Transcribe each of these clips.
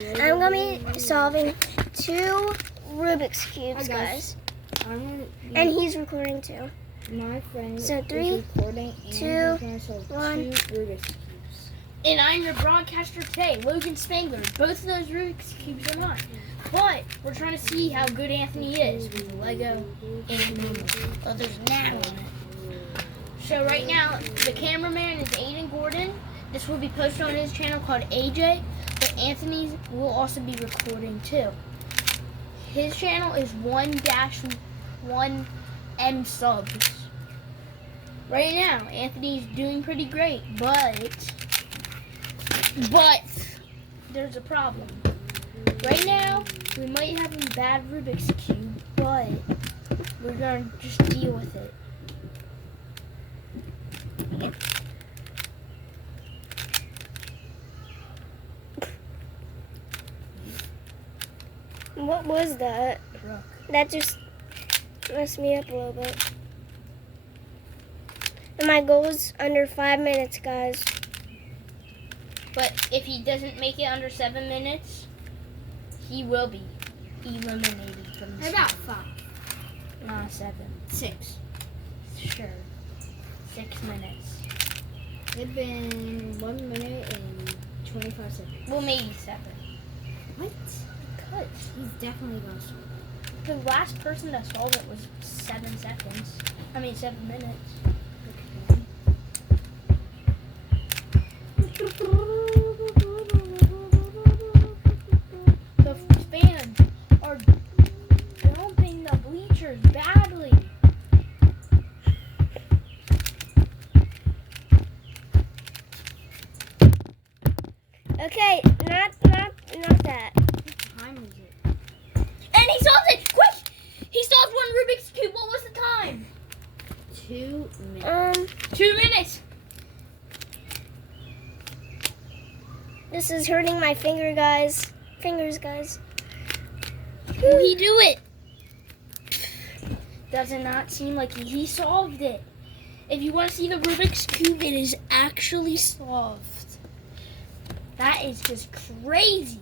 I'm going to be solving 2 Rubik's Cubes, guys. And he's recording too. My friend so 3, is recording and 2, he's going to solve 1. 2 Rubik's Cubes. And I'm your broadcaster today, Logan Spangler. Both of those Rubik's Cubes are mine. But we're trying to see how good Anthony is with Lego and normal. Oh, there's an ad on it. So right now, the cameraman is Aiden Gordon. This will be posted on his channel called AJ. But Anthony's will also be recording too. His channel is 1-1M subs. Right now, Anthony's doing pretty great, but there's a problem. Right now, we might have a bad Rubik's Cube, but we're gonna just deal with it. What was that? Rook. That just messed me up a little bit. And my goal is under 5 minutes, guys. But if he doesn't make it under 7 minutes, he will be eliminated from this. About 5. 7. 6. Sure. 6 minutes. It's been 1 minute and 25 seconds. Well, maybe 7. What? Because He's definitely going to solve it. the last person that solved it was 7 seconds. 7 minutes. The fans are dumping the bleachers badly. Okay, not that. What time is it? And he solved it! Quick! He solved 1 Rubik's Cube. What was the time? 2 minutes. 2 minutes. This is hurting my fingers, guys. Will he do it? Does it not seem like he solved it? If you want to see the Rubik's Cube, it is actually solved. That is just crazy.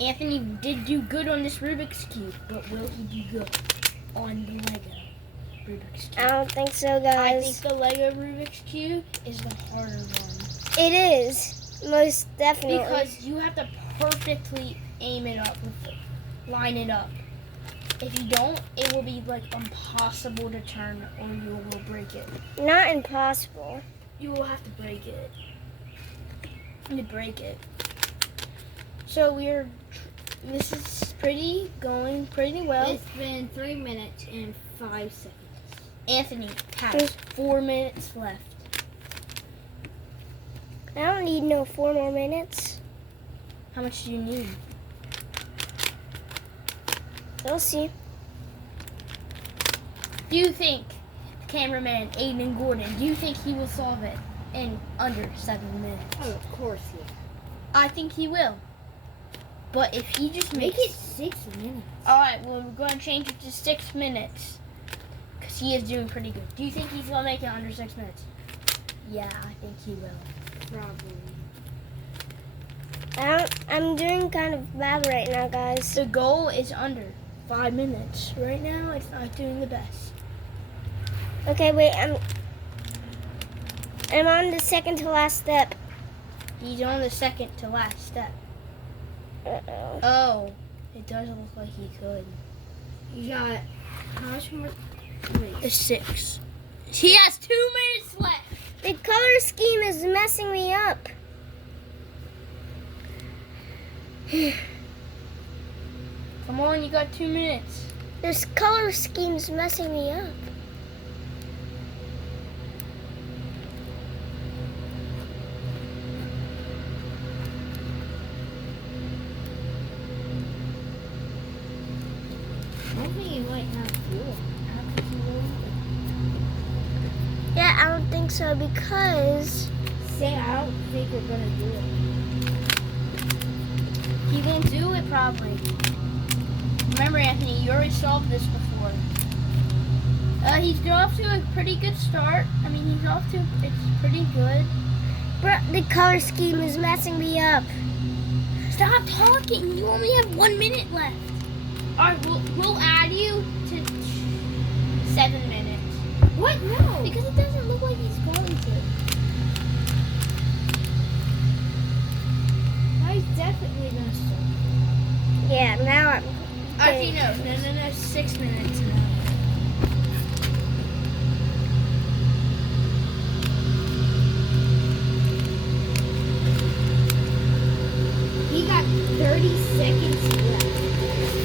Anthony did do good on this Rubik's Cube, but will he do good on the Lego Rubik's Cube? I don't think so, I guys. think the Lego Rubik's Cube is the harder one. It is, most definitely. Because you have to perfectly aim it up, line it up. If you don't, it will be like impossible to turn or you will break it. Not impossible. You will have to break it. To break it. So this is going pretty well. It's been 3 minutes and 5 seconds. Anthony has 4 minutes left. I don't need no 4 more minutes. How much do you need? We'll see. Do you think cameraman Aiden Gordon, do you think he will solve it in under 7 minutes? Oh, of course, yeah. I think he will. But if he just Make makes it 6 minutes. Alright, well, we're going to change it to 6 minutes. Because he is doing pretty good. Do you think he's going to make it under 6 minutes? Yeah, I think he will. Probably. I'm doing kind of bad right now, guys. The goal is under 5 minutes. Right now, it's not doing the best. Okay, wait, I'm on the second to last step. He's on the second to last step. Uh-oh. Oh, it doesn't look like he could. You got how much more? Wait. It's 6. He has 2 minutes left. The color scheme is messing me up. Come on, you got 2 minutes. This color scheme's messing me up. I think you might have fuel. Yeah, I don't think so because Say, I don't think we're gonna do it. He won't do it probably. Remember, Anthony, you already solved this before. He's off to a pretty good start. It's pretty good. Bro, the color scheme is messing me up. Stop talking. You only have 1 minute left. All right, we'll add you to 7 minutes. What? No. Because it doesn't look like he's going to. He's definitely gonna start. Yeah, now I'm. Actually, no, 6 minutes now. He got 30 seconds left.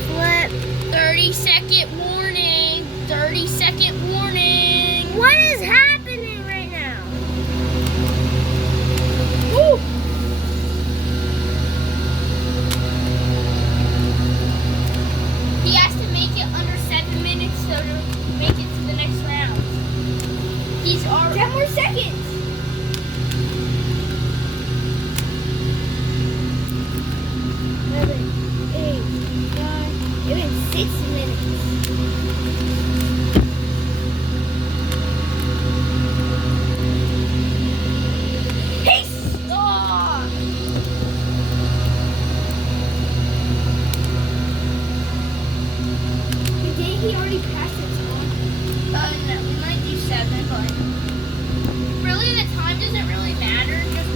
Flip. 30-second warning. 30-second warning. What is happening right now? Woo! He has to make it under 7 minutes so to make it to the next round. He's already 10 more seconds. 11, 8, 9, even 6 minutes. Peace! Oh! Did he already pass the time? No, we might do 7, but really the time doesn't really matter. Just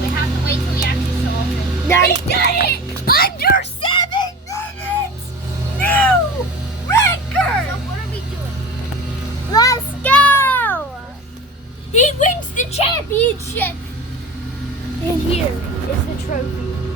we have to wait till he actually solves it. Done. He did it under 7 minutes. New record. So what are we doing? Let's go! He wins the championship. And here is the trophy.